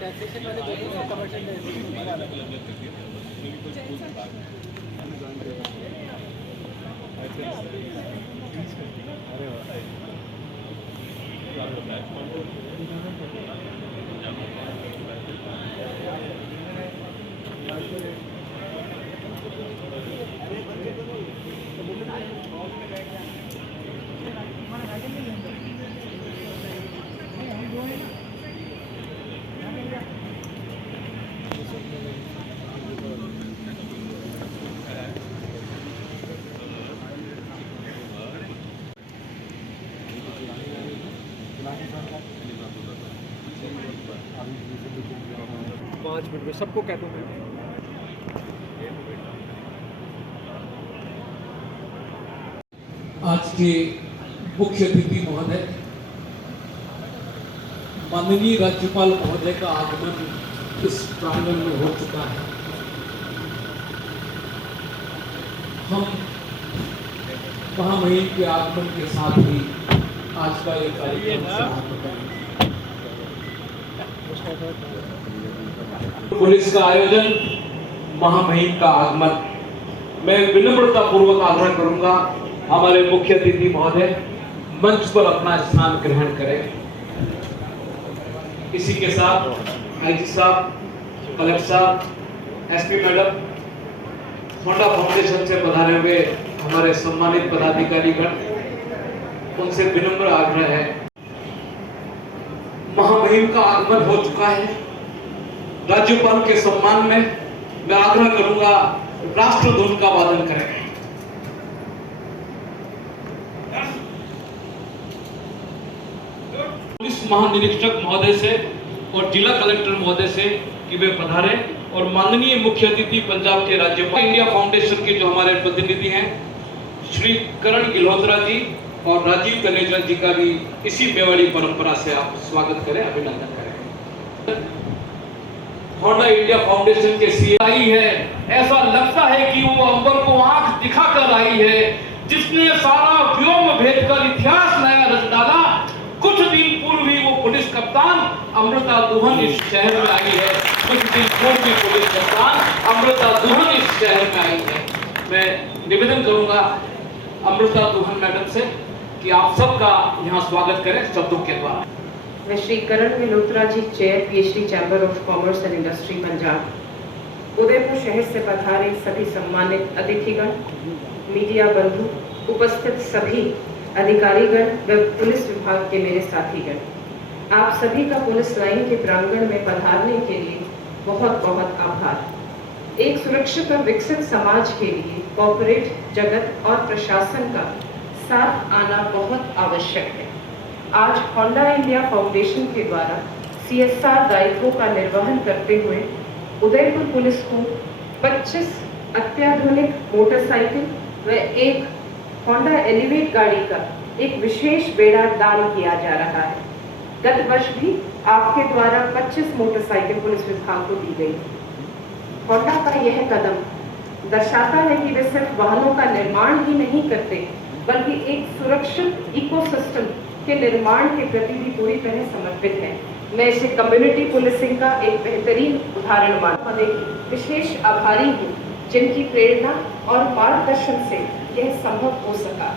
Taxation वाले दोनों commercial पाँच मिनट में सबको कहता हूँ। आज के मुख्य अतिथि महोदय माननीय राज्यपाल महोदय का आगमन इस प्रांगण में हो चुका है। हम महामहिम के आगमन के साथ ही आज का ये कार्यक्रम समाप्त करेंगे। पुलिस का आयोजन, महामहिम का आगमन, मैं विनम्रता पूर्वक आग्रह करूंगा हमारे मुख्य अतिथि महोदय मंच पर अपना स्थान ग्रहण करें। इसी के साथ आईजी साहब, कलेक्टर साहब, एसपी मैडम, होंडा फाउंडेशन से पधारे हुए हमारे सम्मानित पदाधिकारीगण, उनसे विनम्र आग्रह है। महामहिम का आगमन हो चुका है। राज्यपाल के सम्मान में मैं आग्रह करूंगा राष्ट्रध्वज का वादन करें। पुलिस महानिरीक्षक महोदय से और जिला कलेक्टर महोदय से कि वे पधारे और माननीय मुख्य अतिथि पंजाब के राज्यपाल इंडिया फाउंडेशन के जो हमारे प्रतिनिधि हैं श्री करण गिल्होत्रा जी और राजीव कनेजा जी का भी इसी मेवाड़ी परंपरा से आप स्वागत करें, अभिनंदन करें। होंडा इंडिया फाउंडेशन के सीए आई है, ऐसा लगता है कि वो अंबर को आंख दिखाकर आई है, जिसने सारा व्योम भेद कर इतिहास नया रच डाला। कुछ दिन पूर्व ही वो पुलिस कप्तान अमृता दुहन इस शहर में आई है। कुछ दिन पूर्व ही पुलिस कप्तान अमृता दुहन इस शहर में आई है। मैं निवेदन करूंगा अमृता दुहन मैडम से कि आप सबका यहाँ स्वागत करें शब्दों के द्वारा। मैं Shri Karan Gilhotra ji, chair PHD chamber of commerce and industry Punjab, Udaipur शहर से पधारे सभी सम्मानित अतिथिगण, मीडिया बंधु, उपस्थित सभी अधिकारीगण व पुलिस विभाग के मेरे साथीगण, आप सभी का पुलिस लाइन के प्रांगण में पधारने के लिए बहुत बहुत आभार। एक सुरक्षित और विकसित समाज के लिए कॉर्पोरेट जगत और प्रशासन का साथ आना बहुत आवश्यक है। आज होंडा इंडिया फाउंडेशन के द्वारा सीएसआर दायित्वों का निर्वहन करते हुए उदयपुर पुलिस को 25 अत्याधुनिक मोटरसाइकिल व एक होंडा एलिवेट गाड़ी का एक विशेष बेड़ा दान किया जा रहा है। गत वर्ष भी आपके द्वारा 25 मोटरसाइकिल पुलिस विभाग को दी गई। होंडा का यह कदम दर्शाता है कि वे सिर्फ वाहनों का निर्माण ही नहीं करते, बल्कि एक सुरक्षित इकोसिस्टम के निर्माण के प्रति भी पूरी तरह समर्पित है। मैं इसे कम्युनिटी पुलिसिंग का एक बेहतरीन उदाहरण मानता हूं। विशेष आभारी हूँ जिनकी प्रेरणा और मार्गदर्शन से यह संभव हो सका।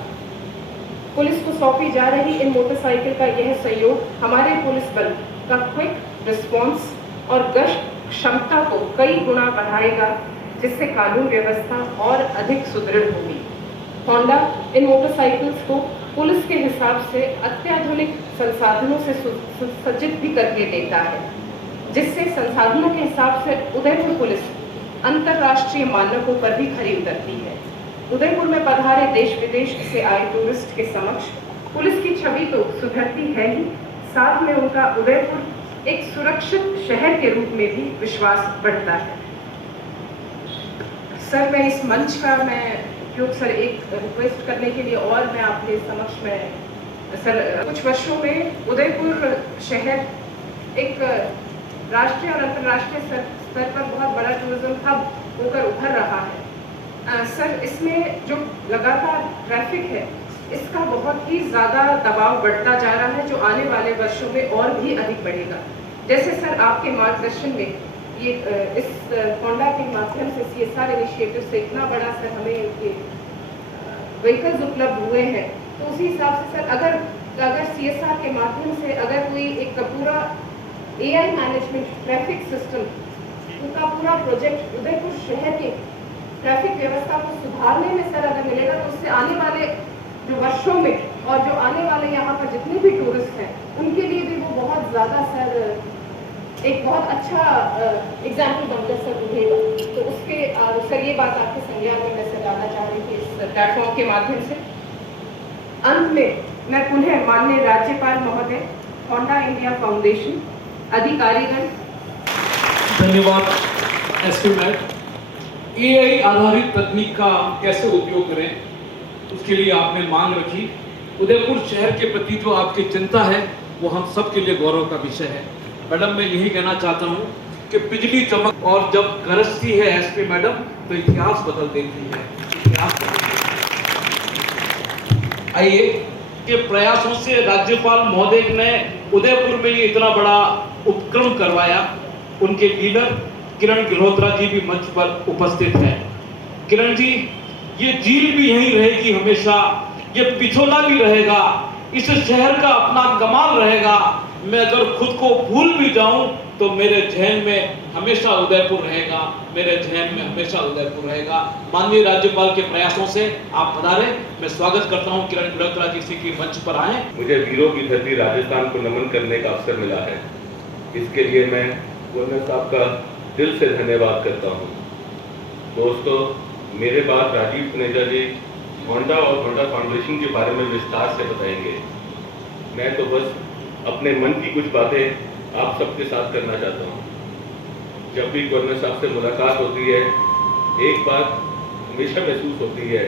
पुलिस को सौंपी जा रही इन मोटरसाइकिल का यह सहयोग हमारे पुलिस बल का क्विक रिस्पॉन्स और गश्त क्षमता को कई गुना बढ़ाएगा, जिससे कानून व्यवस्था और अधिक सुदृढ़ होगी। होंडा इन मोटरसाइकिल्स को पुलिस के हिसाब से अत्याधुनिक संसाधनों से सुसज्जित भी करके देता है, जिससे संसाधनों के हिसाब से उदयपुर पुलिस अंतर्राष्ट्रीय मानकों पर भी खरी उतरती है। उदयपुर में पधारे देश विदेश से आए टूरिस्ट के समक्ष पुलिस की छवि तो सुधरती है ही, साथ में उनका उदयपुर एक सुरक्षित शहर के रूप में भी विश्वास बढ़ता है। सर, मैं इस मंच का उपयोग सर एक रिक्वेस्ट करने के लिए और मैं आपके समक्ष में सर, कुछ वर्षों में उदयपुर शहर एक राष्ट्रीय और अंतर्राष्ट्रीय स्तर पर बहुत बड़ा टूरिज्म हब होकर उभर रहा है। सर, इसमें जो लगातार ट्रैफिक है, इसका बहुत ही ज़्यादा दबाव बढ़ता जा रहा है, जो आने वाले वर्षों में और भी अधिक बढ़ेगा। जैसे सर आपके मार्गदर्शन में ये इस होंडा के माध्यम से CSR इनिशिएटिव से इतना बड़ा सर हमें ये व्हीकल्स उपलब्ध हुए हैं, तो उसी हिसाब से सर अगर CSR के माध्यम से अगर कोई एक पूरा AI मैनेजमेंट ट्रैफिक सिस्टम का पूरा प्रोजेक्ट उदयपुर शहर के ट्रैफिक व्यवस्था को सुधारने में सर अगर मिलेगा, तो उससे आने वाले जो वर्षों में और जो आने वाले यहाँ पर जितने भी टूरिस्ट हैं उनके लिए भी वो बहुत ज़्यादा सर एक बहुत अच्छा एग्जाम्पल बनकर सर उभरेगा। तो उसके सर ये बात आपके संज्ञान में मैं सर डालना चाह रही थी इस प्लेटफॉर्म के माध्यम से। अंत में मैं पुनः माननीय राज्यपाल महोदय, होंडा इंडिया फाउंडेशन, अधिकारीगण, धन्यवाद एसपी मैम। AI आधारित तकनीक का कैसे उपयोग करें, उसके लिए आपने मांग रखी। उदयपुर शहर के प्रति जो आपकी चिंता है वो हम सब के लिए गौरव का विषय है। मैडम, मैं यही कहना चाहता हूँ कि बिजली चमक और जब गरजती है एसपी मैडम तो इतिहास बदल देती है, इतिहास बदल देती है। आइए के प्रयासों से राज्यपाल महोदय ने उदयपुर में ये इतना बड़ा उपक्रम करवाया। उनके लीडर किरण गिल्होत्रा जी भी मंच पर उपस्थित है। किरण जी, ये झील भी यहीं रहेगी हमेशा, ये पिछोला भी रहेगा, इस शहर का अपना कमाल रहेगा। मैं अगर खुद को भूल भी जाऊं तो मेरे जहन में हमेशा उदयपुर रहेगा, मेरे जहन में हमेशा उदयपुर रहेगा। माननीय राज्यपाल के प्रयासों से आप पधारे। मैं स्वागत करता हूं किरण गिल्होत्रा जी से कि मंच पर आए। मुझे वीरों की धरती राजस्थान को नमन करने का अवसर मिला है, इसके लिए मैं गवर्नर साहब का दिल से धन्यवाद करता हूं। दोस्तों, मेरे बाद राजीव सुनेजा जी होंडा और होंडा फाउंडेशन के बारे में विस्तार से बताएंगे। मैं तो बस अपने मन की कुछ बातें आप सबके साथ करना चाहता हूं। जब भी गवर्नर साहब से मुलाकात होती है, एक बात हमेशा महसूस होती है,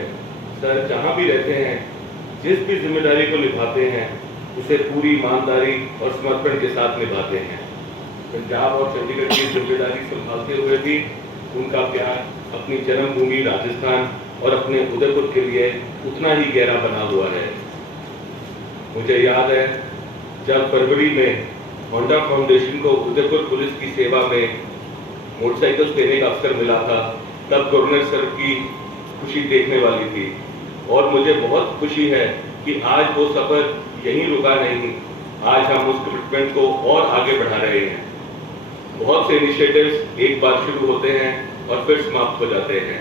सर जहां भी रहते हैं, जिस भी जिम्मेदारी को निभाते हैं, उसे पूरी ईमानदारी और समर्पण के साथ निभाते हैं। पंजाब और चंडीगढ़ की जिम्मेदारी संभालते हुए भी उनका प्यार अपनी जन्मभूमि राजस्थान और अपने उदयपुर के लिए उतना ही गहरा बना हुआ है। मुझे याद है जब फरवरी में होंडा फाउंडेशन को उदयपुर पुलिस की सेवा में मोटरसाइकिल देने का अवसर मिला था, तब गवर्नर सर की खुशी देखने वाली थी। और मुझे बहुत खुशी है कि आज वो सफर यहीं रुका नहीं, आज हम उस कमिटमेंट को और आगे बढ़ा रहे हैं। बहुत से इनिशिएटिव्स एक बार शुरू होते हैं और फिर समाप्त हो जाते हैं,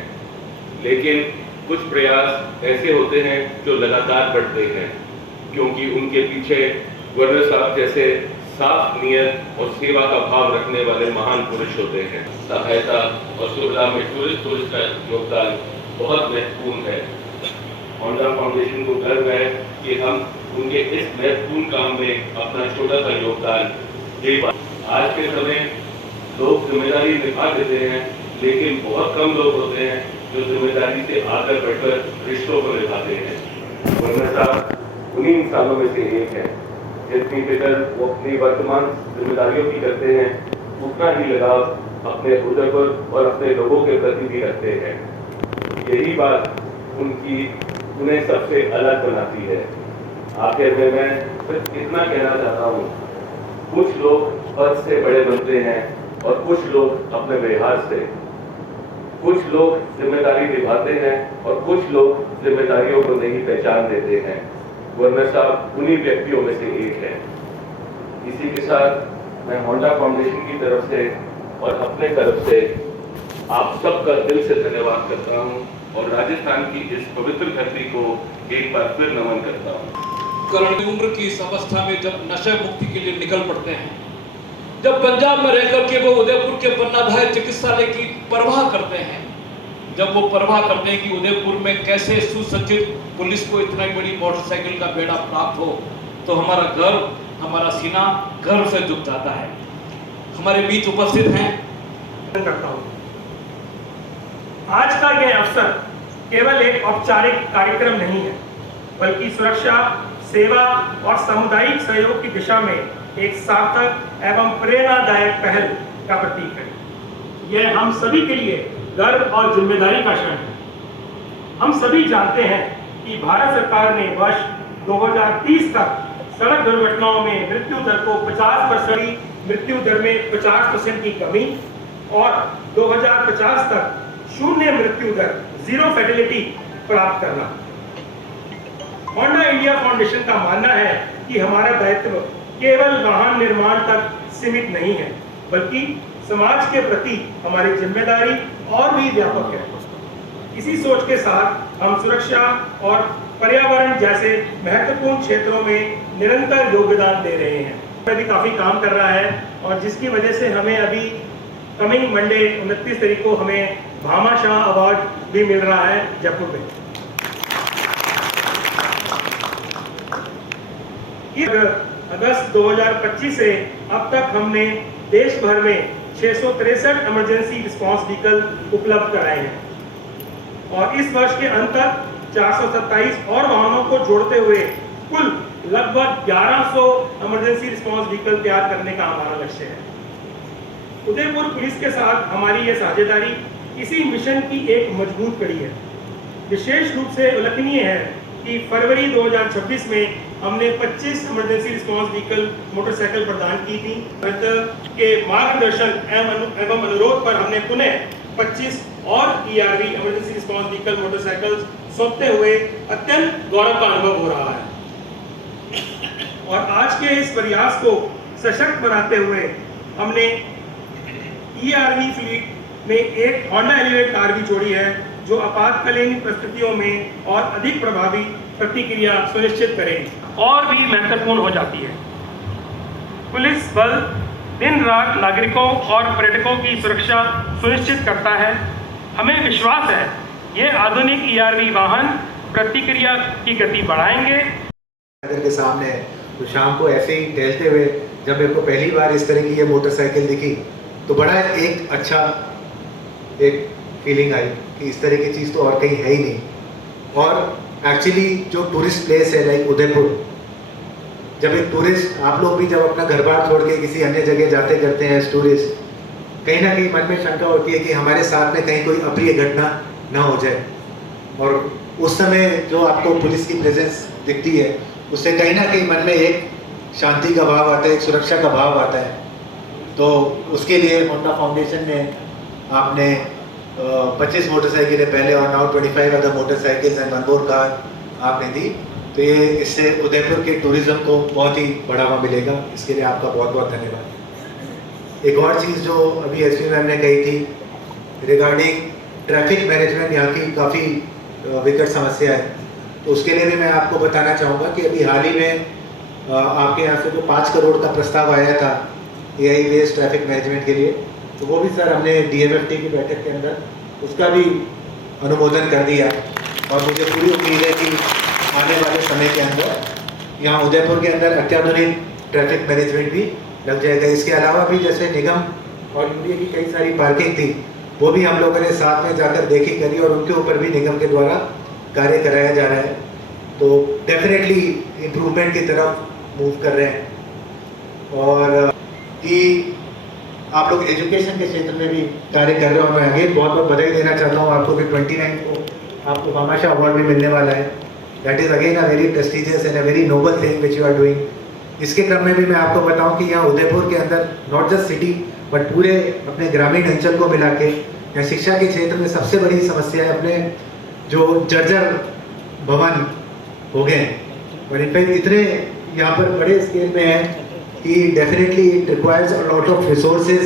लेकिन कुछ प्रयास ऐसे होते हैं जो लगातार बढ़ते हैं, क्योंकि उनके पीछे गवर्नर साहब जैसे साफ नियत और सेवा का भाव रखने वाले महान पुरुष होते हैं। सहायता और सुविधा में टूरिस्ट का योगदान बहुत महत्वपूर्ण है। होंडा फाउंडेशन को गर्व है कि हम उनके इस महत्वपूर्ण काम में अपना छोटा सा योगदान दे पाए। आज के समय लोग जिम्मेदारी निभा देते हैं, लेकिन बहुत कम लोग होते हैं जो जिम्मेदारी से आगे बढ़कर रिश्तों को निभाते हैं। गवर्नर साहब उन्हीं इंसानों में से एक है जितनी फिक्र वो अपनी वर्तमान जिम्मेदारियों की करते हैं, उतना ही लगाव अपने उदयपुर और अपने लोगों के प्रति भी रखते हैं। यही बात उन्हें सबसे अलग बनाती है। आखिर में मैं सिर्फ इतना कहना चाहता हूँ, कुछ लोग पद से बड़े बनते हैं और कुछ लोग अपने व्यवहार से, कुछ लोग जिम्मेदारी निभाते हैं और कुछ लोग जिम्मेदारियों को नहीं पहचान देते हैं। गवर्नर साहब उन्हीं व्यक्तियों में से एक है। इसी के साथ मैं होंडा फाउंडेशन की तरफ से और अपने तरफ से आप सबका दिल से धन्यवाद करता हूं और राजस्थान की इस पवित्र धरती को एक बार फिर नमन करता हूं। करण उम्र की इस अवस्था में जब नशा मुक्ति के लिए निकल पड़ते हैं, जब पंजाब में रहकर के वो उदयपुर के पन्नाधाय चिकित्सालय की परवाह करते हैं, जब वो परवाह करते हैं कि उदयपुर में कैसे सुसज्जित पुलिस को इतना बड़ी मोटरसाइकिल का बेड़ा प्राप्त हो, तो हमारा गर्व, हमारा सीना गर्व से झुक जाता है। हमारे बीच उपस्थित हैं करता हूं। आज का यह अवसर केवल एक औपचारिक कार्यक्रम नहीं है, बल्कि सुरक्षा, सेवा और सामुदायिक सहयोग की दिशा में एक सार्थक एवं प्रेरणादायक पहल का प्रतीक है। यह हम सभी के लिए गर्व और जिम्मेदारी का क्षण है। हम सभी जानते हैं कि भारत सरकार ने वर्ष 2030 तक सड़क दुर्घटनाओं में मृत्यु दर को 50% मृत्यु दर में 50% की कमी और 2050 तक शून्य मृत्यु दर, जीरो फैटिलिटी प्राप्त करना। होंडा इंडिया फाउंडेशन का मानना है कि हमारा दायित्व केवल वाहन निर्माण तक सीमित नहीं है, बल्कि समाज के प्रति हमारी जिम्मेदारी और भी व्यापक है। इसी सोच के साथ हम सुरक्षा और पर्यावरण जैसे महत्वपूर्ण क्षेत्रों में निरंतर योगदान दे रहे हैं। अभी काफी काम कर रहा है और जिसकी वजह से हमें अभी कमिंग मंडे 29 तारीख को हमें भामाशाह अवार्ड भी मिल रहा है जयपुर में। अगस्त 2025 से अब तक हमने देश भर में 663 इमरजेंसी रिस्पांस व्हीकल उपलब्ध कराए हैं और इस वर्ष के अंत तक 427 और वाहनों को जोड़ते हुए कुल लगभग 1100 इमरजेंसी रिस्पांस व्हीकल तैयार करने का हमारा लक्ष्य है। उदयपुर पुलिस के साथ हमारी ये साझेदारी इसी मिशन की एक मजबूत कड़ी है। विशेष रूप से उल्लेखनीय है कि फरवरी 2026 में हमने 25 इमरजेंसी रिस्पांस व्हीकल मोटरसाइकिल प्रदान की थी। के मार्गदर्शन एवं अनुरोध पर हमने पुनः 25 और ERV emergency response vehicle motorcycle सौंपते हुए अत्यंत गौरव का अनुभव हो रहा है। और आज के इस प्रयास को सशक्त बनाते हुए हमने ERV फ्लीट में एक होंडा एलिवेट कार भी जोड़ी है, जो आपातकालीन परिस्थितियों में और अधिक प्रभावी प्रतिक्रिया सुनिश्चित करेगी और भी महत्वपूर्ण हो जाती है। पुलिस बल दिन रात नागरिकों और पर्यटकों की सुरक्षा सुनिश्चित करता है। हमें विश्वास है ये आधुनिक ERV वाहन प्रतिक्रिया की गति बढ़ाएंगे। के सामने तो शाम को ऐसे ही टहलते हुए जब मेरे को पहली बार इस तरह की ये मोटरसाइकिल दिखी तो बड़ा एक अच्छा एक फीलिंग आई कि इस तरह की चीज़ तो और कहीं है ही नहीं। और एक्चुअली जो टूरिस्ट प्लेस है लाइक उदयपुर, जब एक टूरिस्ट, आप लोग भी जब अपना घर बार छोड़ के किसी अन्य जगह जाते करते हैं एज टूरिस्ट, कहीं ना कहीं मन में शंका होती है कि हमारे साथ में कहीं कोई अप्रिय घटना ना हो जाए। और उस समय जो आपको पुलिस की प्रेजेंस दिखती है उससे कहीं ना कहीं मन में एक शांति का भाव आता है, एक सुरक्षा का भाव आता है। तो उसके लिए होंडा फाउंडेशन ने आपने 25 मोटरसाइकिलें पहले और now 25 other motorcycles and 1 more car आपने दी। तो ये इससे उदयपुर के टूरिज्म को बहुत ही बढ़ावा मिलेगा। इसके लिए आपका बहुत बहुत धन्यवाद। एक और चीज़ जो अभी एसपी मैम ने कही थी रिगार्डिंग ट्रैफिक मैनेजमेंट, यहाँ की काफ़ी विकट समस्या है, तो उसके लिए भी मैं आपको बताना चाहूँगा कि अभी हाल ही में आपके यहाँ से जो 5 करोड़ का प्रस्ताव आया था AI बेस्ड ट्रैफिक मैनेजमेंट के लिए, तो वो भी सर हमने DMFT की बैठक के अंदर उसका भी अनुमोदन कर दिया। और मुझे पूरी उम्मीद है कि आने वाले समय के अंदर यहाँ उदयपुर के अंदर अत्याधुनिक ट्रैफिक मैनेजमेंट भी लग जाएगा। इसके अलावा भी जैसे निगम और यूनियन की कई सारी पार्किंग थी, वो भी हम लोगों ने साथ में जाकर देखी करी और उनके ऊपर भी निगम के द्वारा कार्य कराया जा रहा है। तो डेफिनेटली इम्प्रूवमेंट की तरफ मूव कर रहे हैं। और कि आप लोग एजुकेशन के क्षेत्र में भी कार्य कर रहे हो, मैं आगे बहुत बहुत बधाई देना चाहता हूँ आपको कि 29 को आपको भामाशाह अवार्ड भी मिलने वाला है। That is again a very prestigious and a very noble thing which you are doing. इसके क्रम में भी मैं आपको बताऊं कि यहाँ उदयपुर के अंदर नॉट जस्ट सिटी बट पूरे अपने ग्रामीण अंचल को मिला के यहाँ शिक्षा के क्षेत्र में सबसे बड़ी समस्या है अपने जो जर्जर भवन हो गए और इनफैक्ट इतने यहाँ पर बड़े स्केल में है कि definitely it requires a lot of resources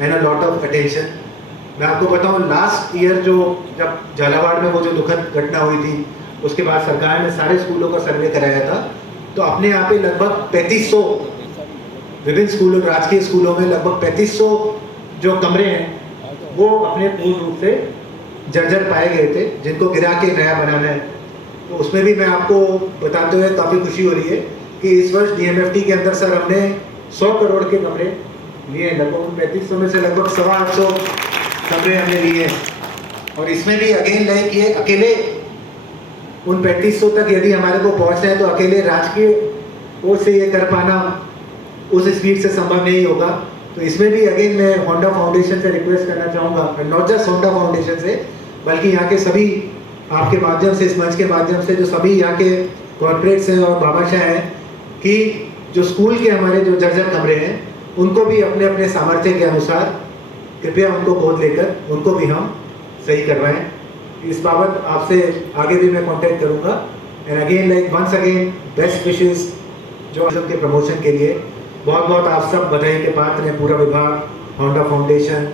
and a lot of attention. मैं आपको बताऊं लास्ट ईयर जो जब झालावाड़ में वो जो दुखद घटना हुई थी उसके बाद सरकार ने सारे स्कूलों का सर्वे कराया था, तो अपने यहाँ पे लगभग 3500 विभिन्न स्कूलों, राजकीय स्कूलों में लगभग 3500 जो कमरे हैं वो अपने पूर्ण रूप से जर्जर पाए गए थे, जिनको गिरा के नया बनाना है। तो उसमें भी मैं आपको बताते हुए काफ़ी खुशी हो रही है कि इस वर्ष DMFT के अंदर सर हमने 100 करोड़ के कमरे लिए, लगभग 3500 में से लगभग 850 कमरे हमने लिए हैं। और इसमें भी अगेन लाइक ये अकेले उन 3500 तक यदि हमारे को पहुँचना है तो अकेले राजकीय ओर से ये कर पाना उस स्पीड से संभव नहीं होगा। तो इसमें भी अगेन मैं होंडा फाउंडेशन से रिक्वेस्ट करना चाहूँगा, नॉट जस्ट होंडा फाउंडेशन से बल्कि यहाँ के सभी आपके माध्यम से, इस मंच के माध्यम से जो सभी यहाँ के कॉर्पोरेट्स हैं और भामाशाह हैं कि जो स्कूल के हमारे जो जर्जर कमरे हैं उनको भी अपने अपने सामर्थ्य के अनुसार कृपया उनको गोद लेकर उनको भी हम सही करवाएं। इस बाबत आपसे आगे भी मैं कांटेक्ट करूंगा। And again like once again best wishes जो के प्रमोशन के लिए बहुत बहुत आप सब बधाई के पात्र हैं। पूरा विभाग, होंडा फाउंडेशन,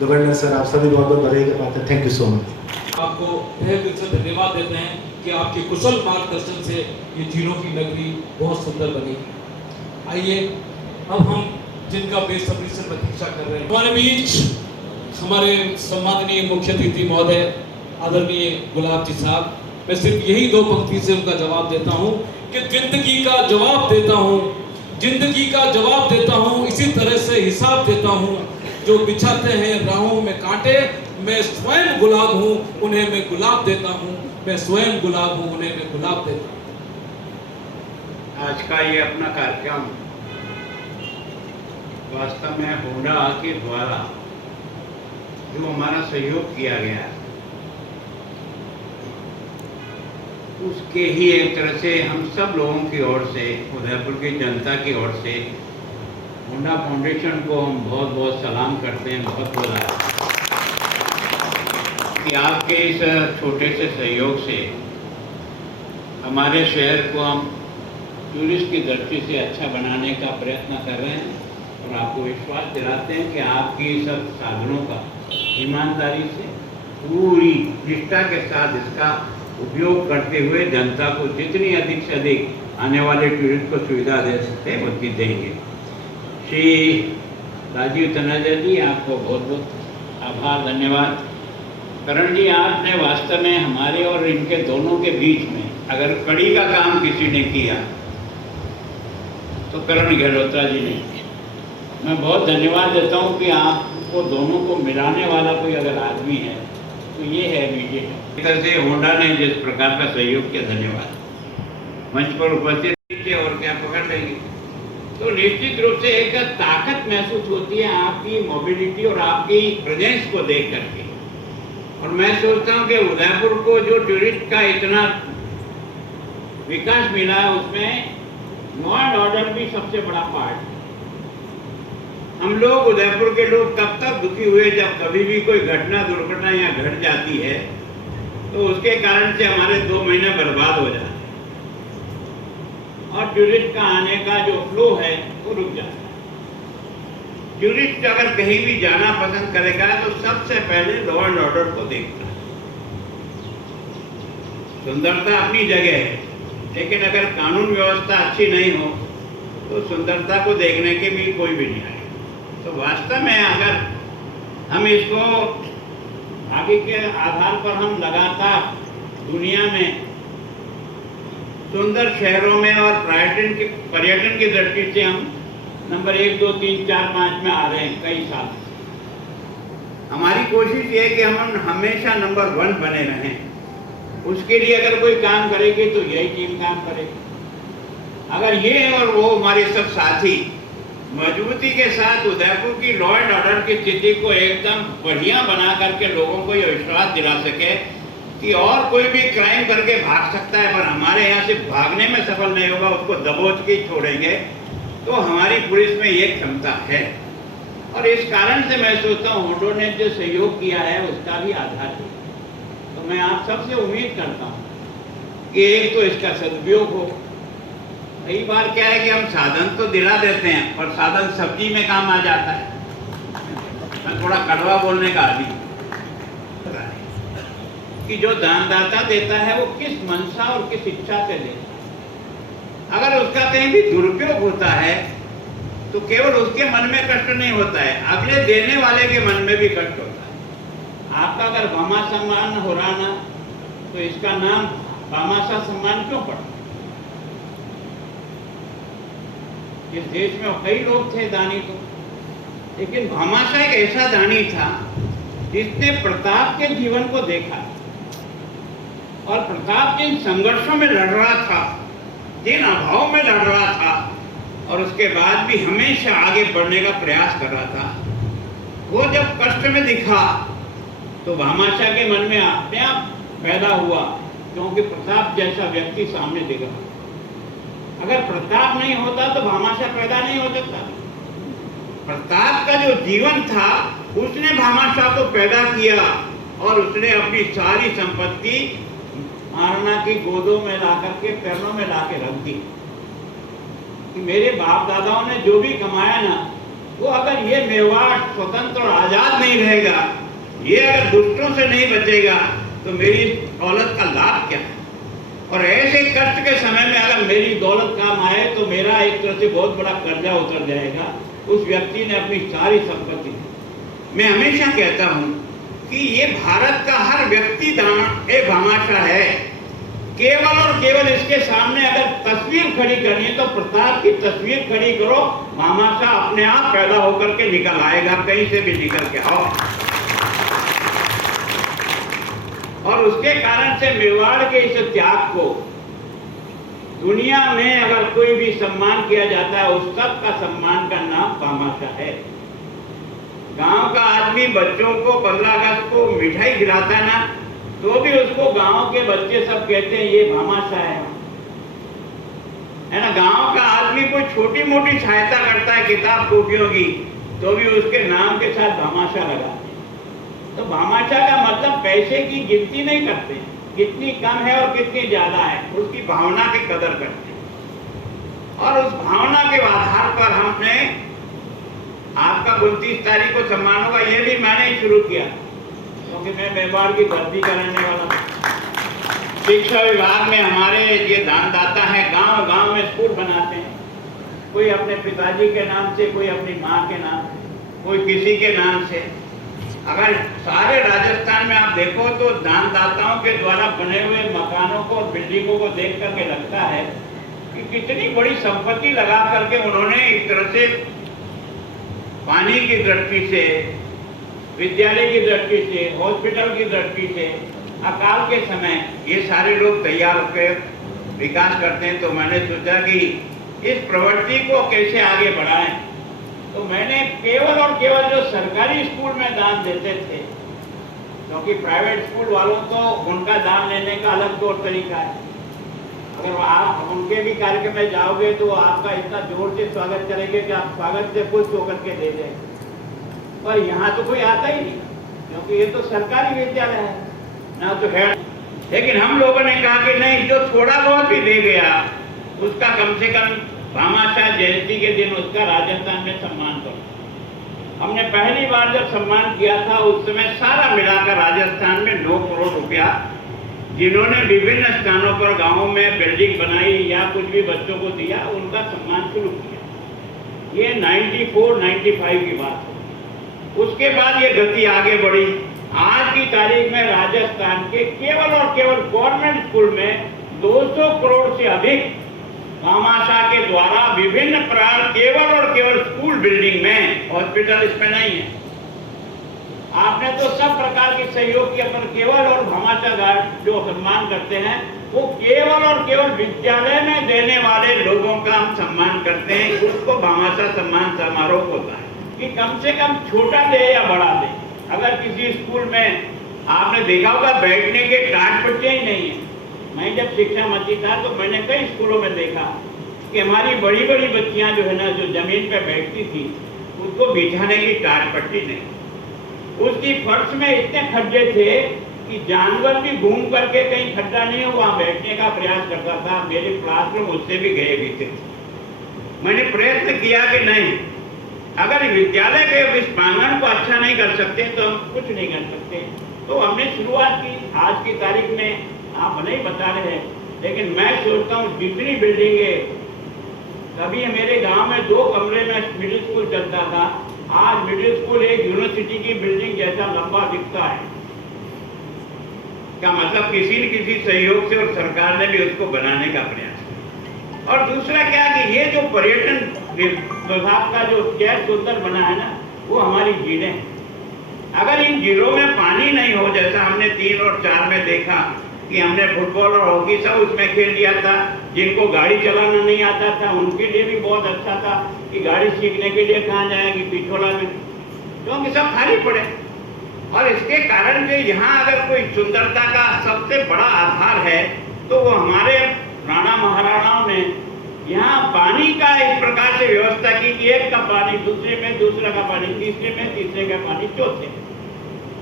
गवर्नर सर, आप सभी बहुत बहुत बधाई के पात्र। Thank you so much. आपको तहे दिल से धन्यवाद देते हैं कि आपके कुशल मार्गदर्शन से ये झीलों की नगरी बहुत सुंदर बनी। आइए अब हम जिनका बेसब्री से प्रतीक्षा कर रहे हैं, हमारे बीच हमारे सम्माननीय मुख्य अतिथि महोदय आदरणीय गुलाब जी साहब, मैं सिर्फ यही 2 पंक्ति से उनका जवाब देता हूँ कि जिंदगी का जवाब देता हूँ, जिंदगी का जवाब देता हूँ, इसी तरह से हिसाब देता हूँ। जो बिछाते हैं राहों में कांटे, मैं स्वयं गुलाब हूँ, उन्हें मैं गुलाब देता हूँ। मैं स्वयं गुलाब हूँ, उन्हें मैं गुलाब देता हूँ। आज का ये अपना कार्यक्रम वास्तव में होंडा के द्वारा जो हमारा सहयोग किया गया है, उसके ही एक तरह से हम सब लोगों की ओर से, उदयपुर की जनता की ओर से होंडा फाउंडेशन को हम बहुत बहुत सलाम करते हैं। बहुत बहुत कि आपके इस छोटे से सहयोग से हमारे शहर को हम टूरिस्ट की दृष्टि से अच्छा बनाने का प्रयत्न कर रहे हैं और आपको विश्वास दिलाते हैं कि आपकी सब साधनों का ईमानदारी से पूरी निष्ठा के साथ इसका उपयोग करते हुए जनता को जितनी अधिक से अधिक आने वाले टूरिस्ट को सुविधा दे सकते हैं उतनी देंगे। श्री राजीव तनेजा जी, आपको बहुत बहुत आभार, धन्यवाद। करण जी, आपने वास्तव में हमारे और इनके दोनों के बीच में अगर कड़ी का काम किसी ने किया तो करण गहलोत्रा जी ने किया। मैं बहुत धन्यवाद देता हूँ कि आपको दोनों को मिलाने वाला कोई अगर आदमी है तो ये है मीडिया। इस तरह से होंडा ने जिस प्रकार का सहयोग किया, धन्यवाद। मंच पर उपस्थित थे और क्या पकड़ लेंगे, तो निश्चित रूप से एक ताकत महसूस होती है आपकी मोबिलिटी और आपकी प्रेजेंस को देख करके। और मैं सोचता हूँ कि उदयपुर को जो टूरिस्ट का इतना विकास मिला है उसमें लॉ एंड ऑर्डर भी सबसे बड़ा पार्ट है। हम लोग उदयपुर के लोग तब तक दुखी हुए जब कभी भी कोई घटना दुर्घटना यहाँ घट जाती है तो उसके कारण से हमारे 2 महीने बर्बाद हो जाते हैं और टूरिस्ट का आने का जो फ्लो है वो रुक जाता है। टूरिस्ट अगर कहीं भी जाना पसंद करेगा तो सबसे पहले लॉ एंड ऑर्डर को देखता है। सुंदरता अपनी जगह है, लेकिन अगर कानून व्यवस्था अच्छी नहीं हो तो सुंदरता को देखने के भी कोई भी नहीं आएगा। तो वास्तव में अगर हम इसको आगे के आधार पर हम लगातार दुनिया में सुंदर शहरों में और पर्यटन की दृष्टि से हम नंबर 1, 2, 3, 4, 5 में आ रहे हैं कई साल। हमारी कोशिश ये है कि हम हमेशा नंबर 1 बने रहें। उसके लिए अगर कोई काम करेगी तो यही टीम काम करेगी। अगर ये और वो हमारे सब साथी मजबूती के साथ उदयपुर की लॉ एंड ऑर्डर की स्थिति को एकदम बढ़िया बना करके लोगों को यह विश्वास दिला सके कि और कोई भी क्राइम करके भाग सकता है पर हमारे यहाँ से भागने में सफल नहीं होगा, उसको दबोच के छोड़ेंगे, तो हमारी पुलिस में ये क्षमता है। और इस कारण से मैं सोचता हूँ होंडा ने जो सहयोग किया है उसका भी आधार है। तो मैं आप सबसे उम्मीद करता हूँ कि एक तो इसका सदुपयोग हो। कई बार क्या है कि हम साधन तो दिला देते हैं पर साधन सब्जी में काम आ जाता है। मैं थोड़ा कड़वा बोलने का आदमी कि जो दानदाता देता है वो किस मनसा और किस इच्छा से देता है। अगर उसका कहीं भी दुरुपयोग होता है तो केवल उसके मन में कष्ट नहीं होता है, अगले देने वाले के मन में भी कष्ट होता है। आपका अगर भामा सम्मान हो रहा ना तो इसका नाम भामाशाह सम्मान क्यों पड़ा? इस देश में कई लोग थे दानी तो, लेकिन भामाशाह एक ऐसा दानी था जिसने प्रताप के जीवन को देखा और प्रताप जिन संघर्षों में लड़ रहा था, जिन अभाव में लड़ रहा था और उसके बाद भी हमेशा आगे बढ़ने का प्रयास कर रहा था, वो जब कष्ट में दिखा तो भामाशाह के मन में अपने आप पैदा हुआ, क्योंकि प्रताप जैसा व्यक्ति सामने दिखा। अगर प्रताप नहीं होता तो भामाशाह पैदा नहीं हो सकता। प्रताप का जो जीवन था उसने भामाशाह को पैदा किया और उसने अपनी सारी संपत्ति महाराणा की गोदों में ला करके पैरों में ला के रख दी कि मेरे बाप दादाओं ने जो भी कमाया ना, वो अगर ये मेवाड़ स्वतंत्र और आजाद नहीं रहेगा, ये अगर दुष्टों से नहीं बचेगा, तो मेरी दौलत का लाभ क्या है। और ऐसे कष्ट के समय में अगर मेरी दौलत काम आए तो मेरा एक तरह से बहुत बड़ा कर्जा उतर जाएगा। उस व्यक्ति ने अपनी सारी संपत्ति, मैं हमेशा कहता हूं कि ये भारत का हर व्यक्ति दान एक भामाशाह है। केवल और केवल इसके सामने अगर तस्वीर खड़ी करनी है तो प्रताप की तस्वीर खड़ी करो, भामाशाह अपने आप पैदा होकर के निकल आएगा, कहीं से भी निकल के आओ। और उसके कारण से मेवाड़ के इस त्याग को दुनिया में अगर कोई भी सम्मान किया जाता है, उस सब का सम्मान का नाम भामाशाह है। गांव का आदमी बच्चों को 15 अगस्त को मिठाई खिलाता ना, तो भी उसको गांव के बच्चे सब कहते हैं ये भामाशाह है ना। गांव का आदमी कोई छोटी मोटी सहायता करता है किताब कॉपियों की, तो भी उसके नाम के साथ भामाशाह लगाते हैं। तो भामाशाह का मतलब पैसे की गिनती नहीं करते, कितनी कम है और कितनी ज्यादा है, उसकी भावना की कदर करते हैं। और उस भावना के आधार पर हमने आपका 29 तारीख को सम्मान होगा, ये भी मैंने ही शुरू किया, क्योंकि मैं मेवाड़ की धरती का रहने वाला हूं। शिक्षा विभाग में हमारे ये दानदाता है, गांव गांव में स्कूल बनाते हैं, कोई अपने पिताजी के नाम से, कोई अपनी माँ के नाम से, कोई किसी के नाम से। अगर सारे राजस्थान में आप देखो तो दानदाताओं के द्वारा बने हुए मकानों को और बिल्डिंगों को देख करके लगता है कि कितनी बड़ी संपत्ति लगा करके उन्होंने एक तरह से पानी की दृष्टि से, विद्यालय की दृष्टि से, हॉस्पिटल की दृष्टि से, अकाल के समय ये सारे लोग तैयार होकर विकास करते हैं। तो मैंने सोचा कि इस प्रवृत्ति को कैसे आगे बढ़ाएं। तो मैंने केवल और केवल जो सरकारी स्कूल में दान देते थे, क्योंकि प्राइवेट स्कूल वालों तो उनका दान लेने का अलग तौर तरीका है। अगर आप उनके भी कार्यक्रम में जाओगे तो आपका इतना जोर से स्वागत करेंगे कि आप स्वागत से खुश होकर के दे देंगे। पर यहाँ तो कोई आता ही नहीं, क्योंकि ये तो सरकारी विद्यालय है ना, तो है। लेकिन हम लोगों ने कहा कि नहीं, जो थोड़ा बहुत भी दे गया उसका कम से कम भामाशाह जयंती के दिन उसका राजस्थान में सम्मान करो। हमने पहली बार जब सम्मान किया था उस समय सारा मिलाकर राजस्थान में 9 करोड़ रुपया जिन्होंने विभिन्न स्थानों पर गांवों में बिल्डिंग बनाई या कुछ भी बच्चों को दिया, उनका सम्मान शुरू किया। ये 94-95 की बात है। उसके बाद ये गति आगे बढ़ी। आज की तारीख में राजस्थान के केवल और केवल गवर्नमेंट स्कूल में 200 करोड़ से अधिक भामाशाह के द्वारा विभिन्न प्रकार केवल और केवल स्कूल बिल्डिंग में, हॉस्पिटल इसमें नहीं है। आपने तो सब प्रकार के सहयोग किया, पर केवल और भामाशाह जो सम्मान करते हैं वो केवल और केवल विद्यालय में देने वाले लोगों का हम सम्मान करते हैं। उसको भामाशाह सम्मान समारोह होता है कि कम से कम छोटा दे या बड़ा दे। अगर किसी स्कूल में आपने देखा होगा बैठने के टाट पट्टे ही नहीं है। मैं जब शिक्षा मंत्री था तो मैंने कई स्कूलों में देखा कि हमारी बड़ी बड़ी बच्चियां जो है ना, जो जमीन पे बैठती थी, उसको बिछाने की टाट पट्टी नहीं। उसकी फर्श में इतने खड्डे थे कि जानवर भी घूम करके कहीं खड्डा नहीं हो वहां बैठने का प्रयास करता था। मेरे क्लासरूम उससे भी गए भी थे। मैंने प्रयत्न किया कि नहीं, अगर विद्यालय के इस प्रांगण को अच्छा नहीं कर सकते तो हम कुछ नहीं कर सकते। तो हमने शुरुआत की। आज की तारीख में आप नहीं बता रहे हैं, लेकिन मैं सोचता हूँ जितनी बिल्डिंगें, कभी मेरे गांव में 2 कमरे में मिडिल स्कूल चलता था, आज मिडिल स्कूल एक यूनिवर्सिटी की बिल्डिंग जैसा लंबा दिखता है। क्या मतलब किसी न किसी सहयोग से और सरकार ने भी उसको बनाने का प्रयास किया। और दूसरा क्या कि ये जो पर्यटन विभाग का जो शहर सुंदर बना है ना, वो हमारी झीलें हैं। अगर इन झीलों में पानी नहीं हो, जैसा हमने 3 और 4 में देखा कि हमने फुटबॉल और हॉकी सब उसमें खेल लिया था। जिनको गाड़ी चलाना नहीं आता था उनके लिए भी बहुत अच्छा था कि गाड़ी सीखने के लिए कहाँ जाएंगे, पिछोला में, क्योंकि सब खाली पड़े। और इसके कारण से यहाँ अगर कोई सुंदरता का सबसे बड़ा आधार है तो वो हमारे राणा महाराणाओं ने यहाँ पानी का इस प्रकार से व्यवस्था की कि एक का पानी दूसरे में में दूसरा का पानी तीसरे में, तीसरे का पानी चौथे में।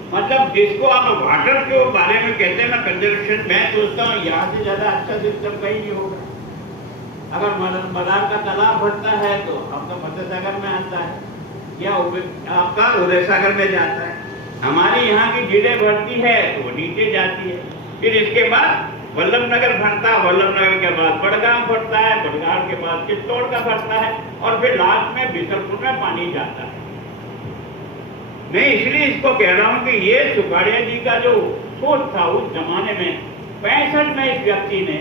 मतलब जिसको आप वाटर के बारे में कहते हैं ना कंजर्वेशन, मैं सोचता हूँ यहाँ से ज्यादा अच्छा सिस्टम कहीं नहीं होगा। अगर मदार का तालाब भरता है तो आपका मत्स्य सागर में आता है या आपका उदय सागर में जाता है। हमारी यहाँ की झीलें भरती है तो वो नीचे जाती है। फिर इसके बाद वल्लभनगर भरता है, वल्लभनगर के बाद बड़गांव भरता है, बड़गांव के बाद चित्तौड़ का भरता है और फिर लास्ट में बिसरपुर में पानी जाता है। मैं इसलिए इसको कह रहा हूँ कि ये सुखाड़िया जी का जो सोच था उस जमाने में 65 में इस व्यक्ति ने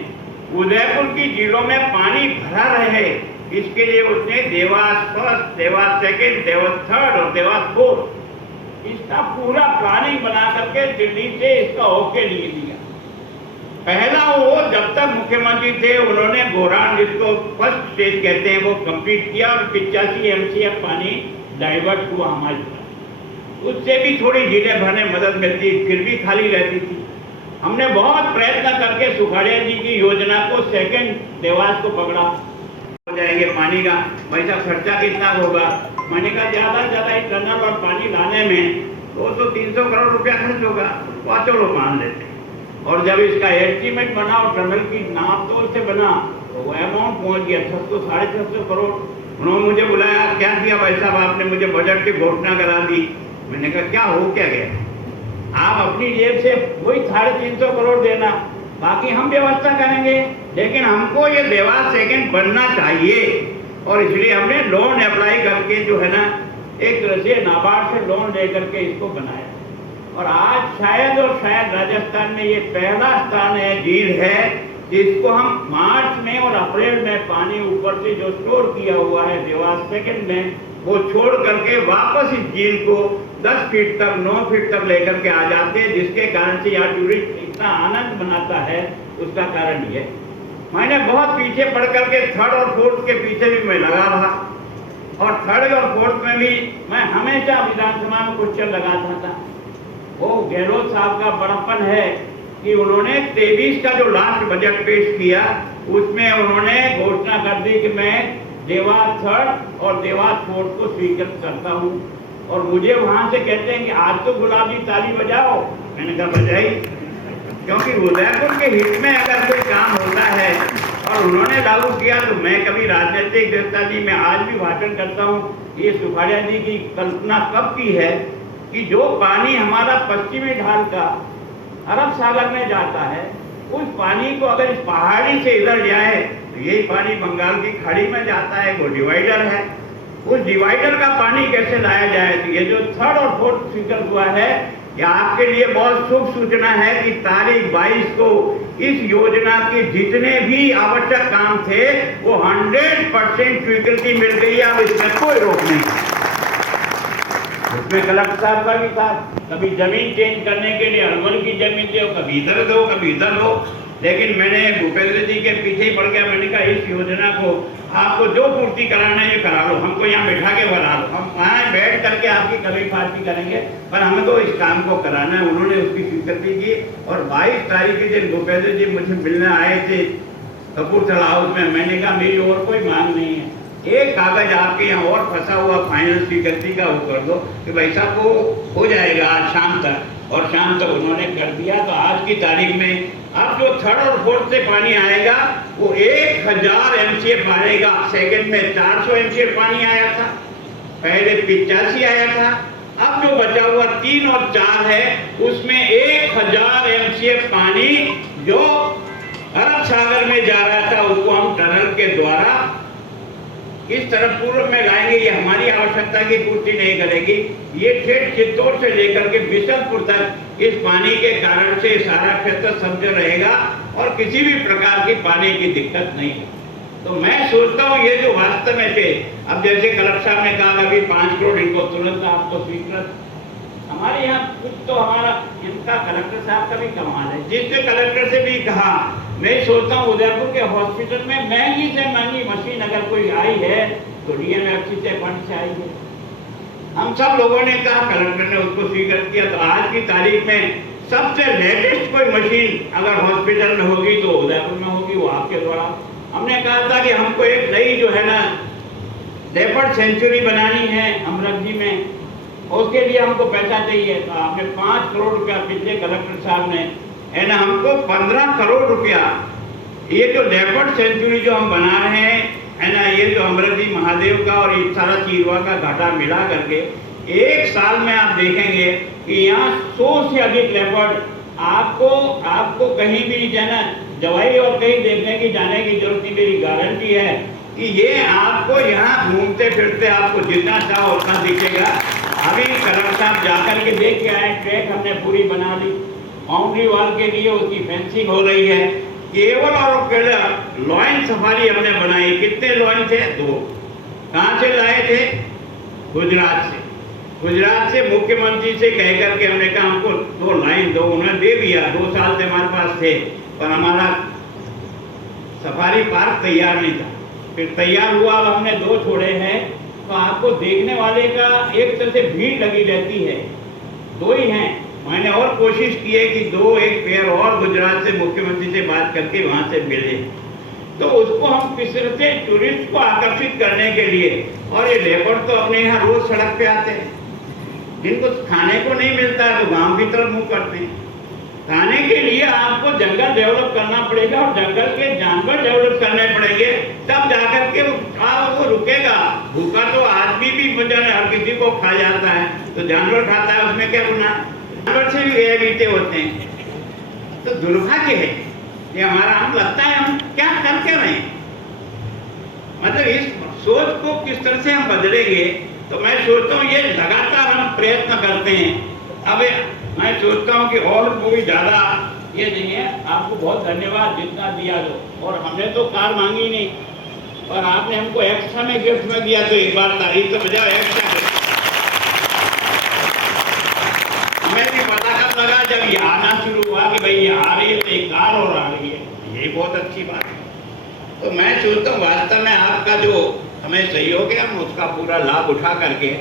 उदयपुर की झीलों में पानी भरा रहे, इसके लिए उसने Dewas first, Dewas second, Dewas third और देवास फोर्थ इसका पूरा प्लानिंग बना करके दिल्ली से इसका ओके लिए दिया। पहला वो जब तक मुख्यमंत्री थे उन्होंने गोरान, जिसको फर्स्ट स्टेज कहते हैं, वो कंप्लीट किया और 85 MCF पानी डाइवर्ट हुआ हमारी तरफ। उससे भी थोड़ी झीलें भरने मदद मिलती, फिर भी खाली रहती थी। हमने बहुत प्रयत्न करके सुखाड़िया जी की योजना को सेकंड देवास को पकड़ा। हो जाएंगे पानी का पैसा, खर्चा कितना होगा? मैंने कहा ज्यादा से ज्यादा एक टनल और पानी लाने में 200-300 करोड़ रुपया खर्च होगा, तो चलो मान लेते। और जब इसका एस्टीमेट बना और टनल की नाप तोल से बना तो वो अमाउंट पहुंच गया 600-650 करोड़। उन्होंने मुझे बुलाया, क्या किया भाई साहब आपने, मुझे बजट की घोषणा करा दी। मैंने कहा क्या हो क्या गया, आप अपनी जेब से वही 350 करोड़ देना, बाकी हम व्यवस्था करेंगे, लेकिन हमको ये देवास सेकेंड बनना चाहिए। और इसलिए हमने लोन अप्लाई करके जो है ना एक तरह से नाबार्ड से लोन लेकर के इसको बनाया। और आज शायद और शायद राजस्थान में ये पहला स्थान है, झील है, जिसको हम मार्च में और अप्रैल में पानी ऊपर से जो स्टोर किया हुआ है देवास सेकेंड में, वो छोड़ करके वापस इस झील को 10 फीट तक 9 फीट तक लेकर के आ जाते हैं, जिसके कारण से यहाँ टूरिस्ट इतना आनंद मनाता है। उसका कारण ये मैंने बहुत पीछे पड़ करके थर्ड और फोर्थ के पीछे भी मैं लगा रहा, और थर्ड और फोर्थ में भी मैं हमेशा विधानसभा में क्वेश्चन लगाता था। वो गहलोत साहब का बड़प्पन है कि उन्होंने 23 का जो लास्ट बजट पेश किया उसमें उन्होंने घोषणा कर दी कि मैं देवास थर्ड और देवास फोर्थ को स्वीकृत करता हूँ। और मुझे वहां से कहते हैं कि आज तो गुलाबी ताली बजाओ। मैंने कहा बजाई, क्योंकि उदयपुर के हित में अगर कोई काम होता है और उन्होंने लागू किया तो मैं कभी राजनीतिक व्यवस्था जी मैं आज भी भाषण करता हूँ। ये सुखाड़िया जी की कल्पना कब की है कि जो पानी हमारा पश्चिमी ढाल का अरब सागर में जाता है, उस पानी को अगर इस पहाड़ी से इधर जाए तो यही पानी बंगाल की खाड़ी में जाता है, वो डिवाइडर है। उस डिवाइडर का पानी कैसे लाया जाए? तो ये जो थर्ड और फोर्थ स्वीकृत हुआ है, यह आपके लिए बहुत शुभ सूचना है कि तारीख 22 को इस योजना के जितने भी आवश्यक काम थे वो 100% स्वीकृति मिल गई है। अब इसमें कोई रोक नहीं। उसमें कलेक्टर साहब का भी था, कभी जमीन चेंज करने के लिए अरवल की जमीन दो, कभी इधर दो, कभी इधर दो, लेकिन मैंने भूपेंद्र जी के पीछे ही पड़ गया। मैंने कहा इस योजना को आपको जो पूर्ति कराना है ये करा लो, हमको यहाँ बैठा के बना लो, हम वहाँ बैठ करके आपकी कभी पार्टी करेंगे, पर हमें तो इस काम को कराना है। उन्होंने उसकी स्वीकृति की और 22 तारीख के दिन भूपेंद्र जी मुझे मिलने आए थे कपूरथला हाउस में। मैंने कहा मेरी और कोई मांग नहीं है, एक कागज आपके यहाँ और फंसा हुआ फाइनल स्वीकृति का वो कर दो कि भाई साहब वो हो जाएगा आज शाम तक। और शाम तक उन्होंने कर दिया। तो आज की तारीख में अब जो थर्ड और फोर्थ से पानी आएगा वो 1000 MCF आएगा। सेकंड में 400 MCF पानी आया था, पहले 85 आया था। अब जो बचा हुआ 3 और 4 है उसमें 1000 MCF पानी जो अरब सागर में जा रहा था उसको हम टनल के द्वारा इस तरफ पूर्व में लाएंगे। ये हमारी आवश्यकता की पूर्ति नहीं करेगी। ये ठेठ चित्तौड़ से लेकर के बिशनपुर तक इस पानी के कारण से सारा क्षेत्र सब्ज रहेगा और किसी भी प्रकार की पानी की दिक्कत नहीं है। तो मैं सोचता हूँ ये जो वास्तव में थे, अब जैसे कलेक्टर साहब ने कहा अभी 5 करोड़ इनको तुरंत आपको स्वीकृत, हमारे यहाँ कुछ तो हमारा इनका कलेक्टर साहब का भी कमाल है। जिसने कलेक्टर से भी कहा, मैं सोचता हूँ उदयपुर के हॉस्पिटल में महंगी से महंगी मशीन अगर कोई आई है तो DMFC से फंड से आई है। हम सब लोगों ने कहा, कलेक्टर ने उसको स्वीकृत किया। तो आज की तारीख में सबसे लेटेस्ट कोई मशीन अगर हॉस्पिटल में होगी तो उदयपुर में होगी, वो आपके द्वारा। हमने कहा था कि हमको एक नई जो है ना लेपर्ड सेंचुरी बनानी है अमरकजी में, उसके लिए हमको पैसा चाहिए। तो आपने 5 करोड़ रुपया पिछले कलेक्टर साहब ने, है ना, हमको 15 करोड़ रुपया ये जो लेपर्ड सेंचुरी जो हम बना रहे हैं, है ना, ये जो अमरकजी महादेव का और ये सारा चीरवा का घाटा मिला करके 1 साल में आप देखेंगे कि यहाँ 100 से अधिक लेपर्ड आपको कहीं भी जाना दवाई और कहीं देखने की जाने की जरूरत नहीं। मेरी गारंटी है कि ये आपको यहाँ घूमते फिरते आपको जितना चाहो उतना दिखेगा। अभी कलेक्टर साहब जाकर के देख के आए, ट्रैक हमने पूरी बना ली, बाउंड्री वॉल के लिए उसकी फेंसिंग हो रही है। केवल और केवल लॉयन सफारी हमने बनाई। कितने लॉयन थे? 2। कहाँ से लाए थे? गुजरात से। गुजरात से मुख्यमंत्री से कह करके हमने कहा हमको 2 लाइन दो, उन्होंने दे दिया। 2 साल से हमारे पास थे, पर हमारा सफारी पार्क तैयार नहीं था। फिर तैयार हुआ, अब हमने 2 छोड़े हैं। तो आपको देखने वाले का एक तरह से भीड़ लगी रहती है। 2 ही हैं। मैंने और कोशिश की है कि 2 एक पेयर और गुजरात से मुख्यमंत्री से बात करके वहाँ से मिले, तो उसको हम किस तरह से टूरिस्ट को आकर्षित करने के लिए। और ये लेपर्ड तो अपने यहाँ रोज सड़क पे आते हैं, जिनको खाने को नहीं मिलता है तो गांव की तरफ मुंह करते हैं। खाने के लिए आपको जंगल डेवलप करना पड़ेगा और जंगल के जानवर डेवलप करने पड़ेंगे, तब जाकर के वो रुकेगा। भूखा तो आदमी भी हर किसी को खा जाता है, तो जानवर खाता है, उसमें क्या गुनाह? जानवर से भी गए बीते होते हैं। तो दुर्भाग्य है ये हमारा। हम लगता है हम क्या करके रहे, मतलब इस सोच को किस तरह से हम बदलेंगे। तो मैं सोचता हूँ ये लगातार हम प्रयत्न करते हैं। अब मैं सोचता हूँ कि और कोई ज़्यादा ये नहीं है। आपको बहुत धन्यवाद जितना दिया दो। और हमने तो कार मांगी नहीं, और आपने हमको एक्स्ट्रा में गिफ्ट में दिया, तो एक बार तारीफ तो बजाओ एक्स्ट्रा। हमें भी पता कब लगा जब ये आना शुरू हुआ कि भाई ये आ रही है, तो एक कार और आ रही है। ये बहुत अच्छी बात है। तो मैं सोचता हूँ वास्तव में आपका जो हमें सहयोग है, हम उसका पूरा लाभ उठा करके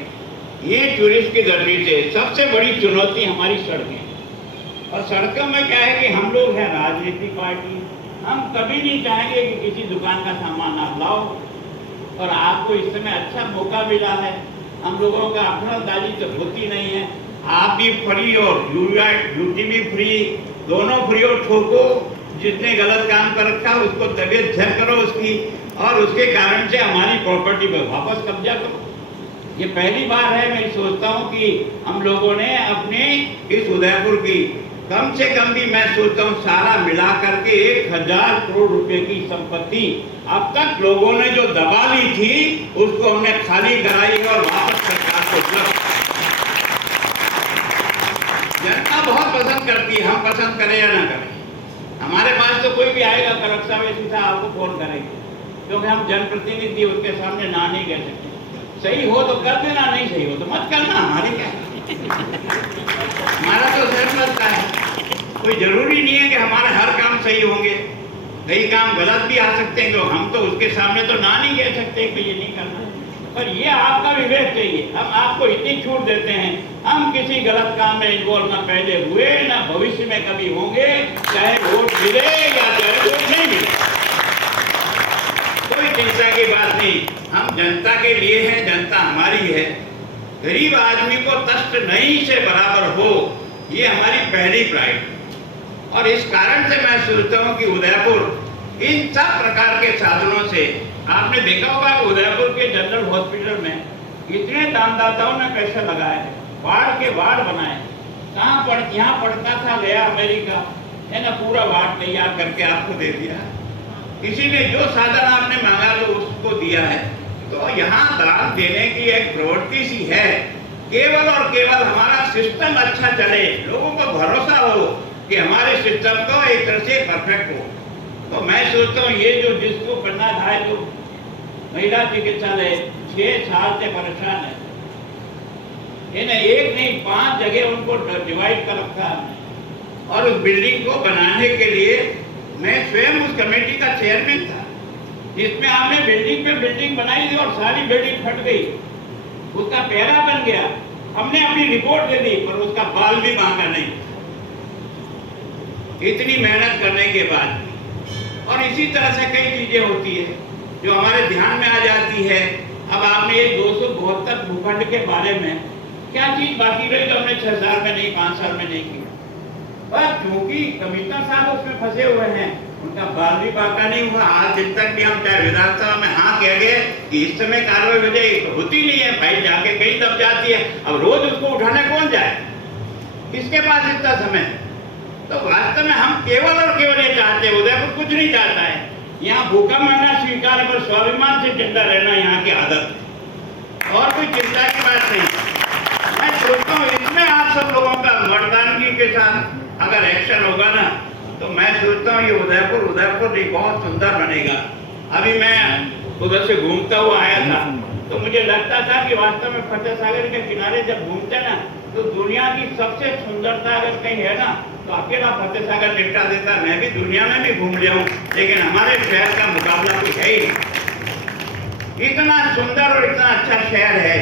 ये टूरिस्ट की दृष्टि से सबसे बड़ी चुनौती हमारी सड़कें। और सड़कों में क्या है कि हम लोग हैं राजनीतिक पार्टी, हम कभी नहीं चाहेंगे कि किसी दुकान का सामान आप लाओ। और आपको इस समय अच्छा मौका मिला है। हम लोगों का अखड़दारी तो होती नहीं है। आप भी फ्री और यूटी भी फ्री, दोनों फ्री। और ठोको, जिसने गलत काम कर रखा उसको तबीयत झर करो उसकी, और उसके कारण से हमारी प्रॉपर्टी पर वापस कब्जा करो। ये पहली बार है मैं सोचता हूँ कि हम लोगों ने अपने इस उदयपुर की कम से कम भी मैं सोचता हूँ सारा मिला करके 1000 करोड़ रुपए की संपत्ति अब तक लोगों ने जो दबा ली थी उसको हमने खाली कराई और वापस सरकार को उपलब्ध। जनता बहुत पसंद करती है, हम पसंद करें या ना करें। हमारे पास तो कोई भी आएगा कलेक्टर में सीधा आपको फोन करेंगे, क्योंकि हम जनप्रतिनिधि उसके सामने ना नहीं कह सकते। सही हो तो कर देना, नहीं सही हो तो मत करना, हमारे क्या हमारा तो सिर्फ लगता है। कोई जरूरी नहीं है कि हमारे हर काम सही होंगे, कई काम गलत भी आ सकते हैं, तो हम तो उसके सामने तो ना नहीं कह सकते कि ये नहीं करना। पर ये आपका विवेक चाहिए। हम आपको इतनी छूट देते हैं, हम किसी गलत काम में इन्वॉल्व ना पहले हुए ना भविष्य में कभी होंगे, चाहे वोट मिले या चाहे वोट नहीं मिले, कोई चिंता की बात नहीं। हम जनता के लिए हैं, जनता हमारी है। गरीब आदमी को कष्ट नहीं से बराबर हो, ये हमारी पहली प्राइड। और इस कारण से मैं सोचता हूँ कि उदयपुर इन सब प्रकार के साधनों से, आपने देखा होगा कि उदयपुर के जनरल हॉस्पिटल में इतने दानदाताओं ने पैसा लगाए हैं, वार्ड के वार्ड बनाए। यहाँ पड़ता था गया अमेरिका, है ना, पूरा वार्ड तैयार करके आपको दे दिया। किसी ने जो साधन आपने मांगा तो उसको दिया है। तो यहाँ दान देने की एक प्रवृत्ति सी है। केवल और केवल हमारा सिस्टम अच्छा चले, लोगों को भरोसा हो कि हमारे सिस्टम को एक तरह से परफेक्ट हो। तो मैं सोचता हूँ ये जो जिसको करना था, जो महिला चिकित्सालय 6 साल से परेशान है, इन्हें एक नहीं 5 जगह उनको डिवाइड कर रखा है। और उस बिल्डिंग को बनाने के लिए मैं स्वयं उस कमेटी का चेयरमैन था, जिसमें हमने बिल्डिंग पे बिल्डिंग बनाई थी और सारी बिल्डिंग फट गई, उसका पैरा बन गया। हमने अपनी रिपोर्ट दे दी पर उसका बाल भी मांगा नहीं, इतनी मेहनत करने के बाद। और इसी तरह से कई चीजें होती है जो हमारे ध्यान में आ जाती है अब आपने ये 272 भूखंड के बारे में क्या चीज बाकी रही जो हमने 6 साल में नहीं, 5 साल में नहीं किया। पर क्योंकि कमिश्नर साहब उसमें फंसे हुए हैं, उनका बाल भी बाका नहीं हुआ। आज दिन तक भी हम चाहे विधानसभा में हाँ कह गए कि इस समय कार्रवाई विधेयक होती नहीं है, भाई जाके कहीं दब जाती है। अब रोज उसको उठाने कौन जाए, किसके पास इतना समय? तो वास्तव में हम केवल और केवल ये चाहते हैं, उदयपुर कुछ नहीं चाहता है, यहाँ भूखा मरना स्वीकार है, पर स्वाभिमान से जिंदा रहना यहाँ की आदत है और कोई चिंता की बात नहीं। मैं सोचता हूँ इसमें आप सब लोगों का मर्दानगी के साथ अगर एक्शन होगा ना, तो मैं सोचता हूँ ये उदयपुर भी बहुत सुंदर बनेगा। अभी मैं उधर से घूमता हुआ आया था तो मुझे लगता था कि वास्तव में फतेह सागर के किनारे जब घूमते ना तो दुनिया की सबसे सुंदरता अगर कहीं है ना तो अकेला फतेह सागर निपटा देता। मैं भी दुनिया में भी घूम लिया हूँ, लेकिन हमारे शहर का मुकाबला कोई है ही नहीं। इतना सुंदर और इतना अच्छा शहर है।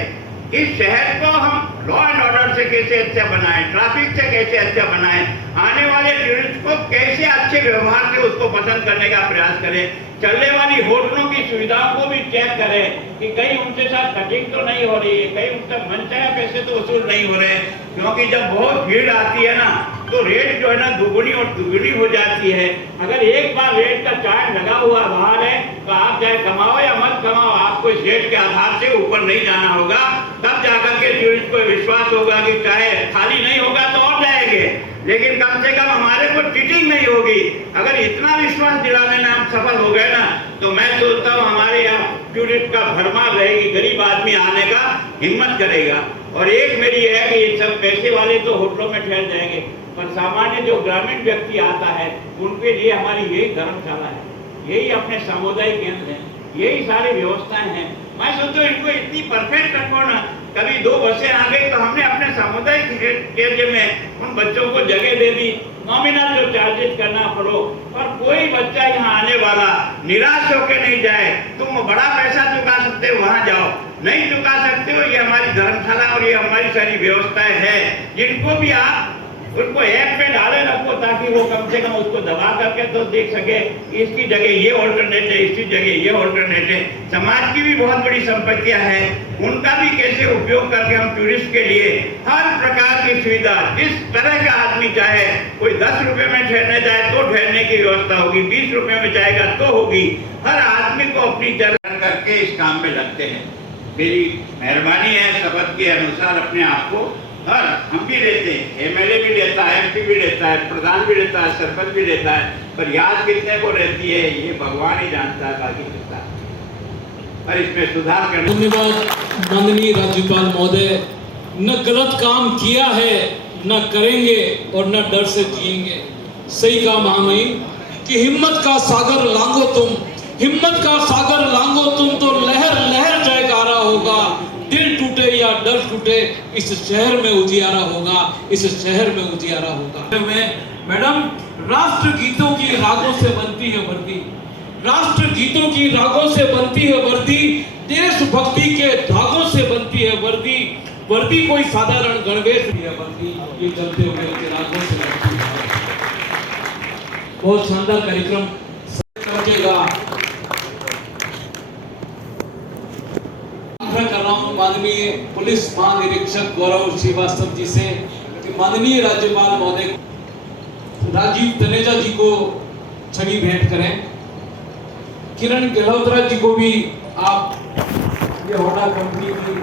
इस शहर को हम लॉ एंड ऑर्डर से कैसे अच्छा बनाएं, ट्रैफिक से कैसे अच्छा बनाएं, आने वाले टूरिस्ट को कैसे अच्छे व्यवहार से उसको पसंद करने का प्रयास करें, चलने वाली होटलों की सुविधाओं को भी चेक करें कि कहीं उनके साथ कटिंग तो नहीं हो रही है, कहीं उनका मनचाहे पैसे तो वसूल नहीं हो रहे। क्योंकि जब बहुत भीड़ आती है ना तो रेट जो है ना दुगुनी और दुगुनी हो जाती है। अगर एक बार रेट का चार्ट लगा हुआ बाहर है तो आप चाहे कमाओ या मत कमाओ, आपको इस रेट के आधार से ऊपर नहीं जाना होगा। तब जाकर के टूरिस्ट को विश्वास होगा कि चाहे खाली नहीं होगा तो और जाएंगे, लेकिन कम से कम हमारे को चीटिंग नहीं होगी। अगर इतना विश्वास दिलाने में हम सफल हो गए ना तो मैं सोचता हूँ हमारे यहाँ टूरिस्ट का भरमार रहेगी, गरीब आदमी आने का हिम्मत करेगा। और एक मेरी है कि ये सब पैसे वाले तो होटलों में ठहर जाएंगे, पर सामान्य जो ग्रामीण व्यक्ति आता है उनके लिए हमारी यही धर्मशाला है, यही अपने सामुदायिक केंद्र है, यही सारी व्यवस्थाएं हैं। मैं सोचता हूँ इनको इतनी परफेक्ट रखो ना, कभी 2 बसें आ गई तो हमने अपने सामुदायिक केंद्र में उन बच्चों को जगह दे दी, नॉमिनल जो चार्जेस करना पड़ो, और कोई बच्चा यहाँ आने वाला निराश होकर नहीं जाए। तुम बड़ा पैसा चुका सकते हो वहाँ जाओ, नहीं चुका सकते हो, ये हमारी धर्मशाला और ये हमारी सारी व्यवस्थाएं हैं जिनको भी आप उनको ऐप पे डाले रखो ताकि वो कम से कम उसको दबा करके तो देख सके इसकी जगह ये ऑल्टरनेट है, इसकी जगह ये ऑल्टरनेट है। समाज की भी बहुत बड़ी संपत्तियां हैं, उनका भी कैसे उपयोग करके हम टूरिस्ट के लिए हर प्रकार की सुविधा, जिस तरह का आदमी चाहे, कोई 10 रुपए में ठहरने जाए तो ठहरने की व्यवस्था होगी, 20 रुपए में जाएगा तो होगी। हर आदमी को अपनी जरूरत करके इस काम में लगते हैं। मेरी मेहरबानी है शपथ के अनुसार अपने आप को हर हम भी लेते हैं, एमएलए भी लेता है, एमपी भी लेता है, प्रधान भी लेता है, सरपंच भी लेता है, पर याद कितने को रहती है ये भगवान ही जानता है, बाकी लेता है। पर इसमें सुधार करने। धन्यवाद माननीय राज्यपाल महोदय। न गलत काम किया है, न करेंगे और न डर से जिएंगे। सही कहा महामहिम कि हिम्मत का सागर लांघो तुम, हिम्मत का सागर लांघो तुम तो लहर लहर जयकारा होगा। दिल टूटे या डर टूटे इस शहर में उजियारा होगा, इस शहर में उजियारा होगा। मैडम राष्ट्र गीतों की रागों से बनती है वर्दी, राष्ट्र गीतों की रागों से बनती है वर्दी, देशभक्ति के धागों से बनती है वर्दी। वर्दी कोई साधारण गणवेश नहीं है, वर्दी ये चलते हुए के रागों से बनती है। बहुत शानदार कार्यक्रम करेगा। कर रहा हूं माननीय पुलिस महानिरीक्षक गौरव श्रीवास्तव जी से कि माननीय राज्यपाल महोदय राजीव तनेजा जी को छवि भेंट करें। किरण गहलोत्रा जी को भी आप ये होंडा कंपनी की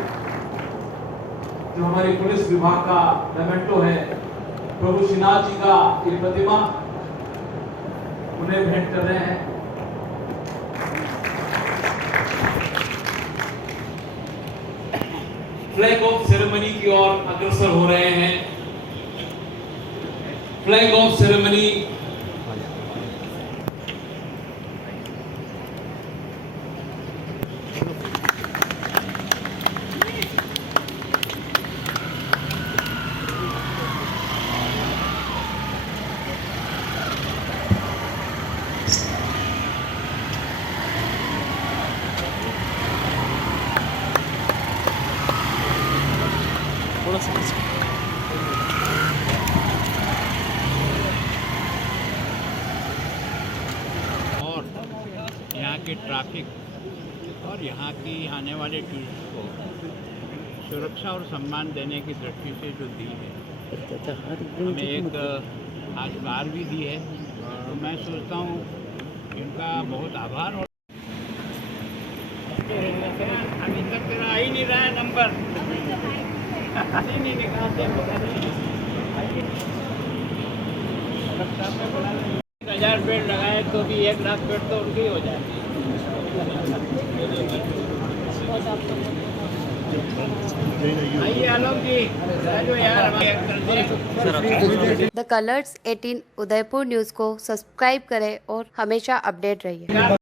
जो हमारे पुलिस विभाग का मेमेंटो है, प्रभु श्रीनाथ जी का ये प्रतिमा, उन्हें भेंट कर रहे हैं। फ्लैग ऑफ सेरेमनी की ओर अग्रसर हो रहे हैं। फ्लैग ऑफ सेरेमनी और यहाँ के ट्रैफिक और और यहाँ की आने वाले टूरिस्ट को सुरक्षा और सम्मान देने की दृष्टि से जो दी है, हमें एक आज कार भी दी है, तो मैं सोचता हूँ इनका बहुत आभार। और अभी तक तेरा आ ही नहीं रहा है नंबर, नहीं निकालते, 1000 पेड़ लगाए तो भी 1 लाख पेड़ तो उनकी हो जाती है। आइए आलोक जी, जो यार द कलर्स 18 उदयपुर न्यूज़ को सब्सक्राइब करें और हमेशा अपडेट रहिए।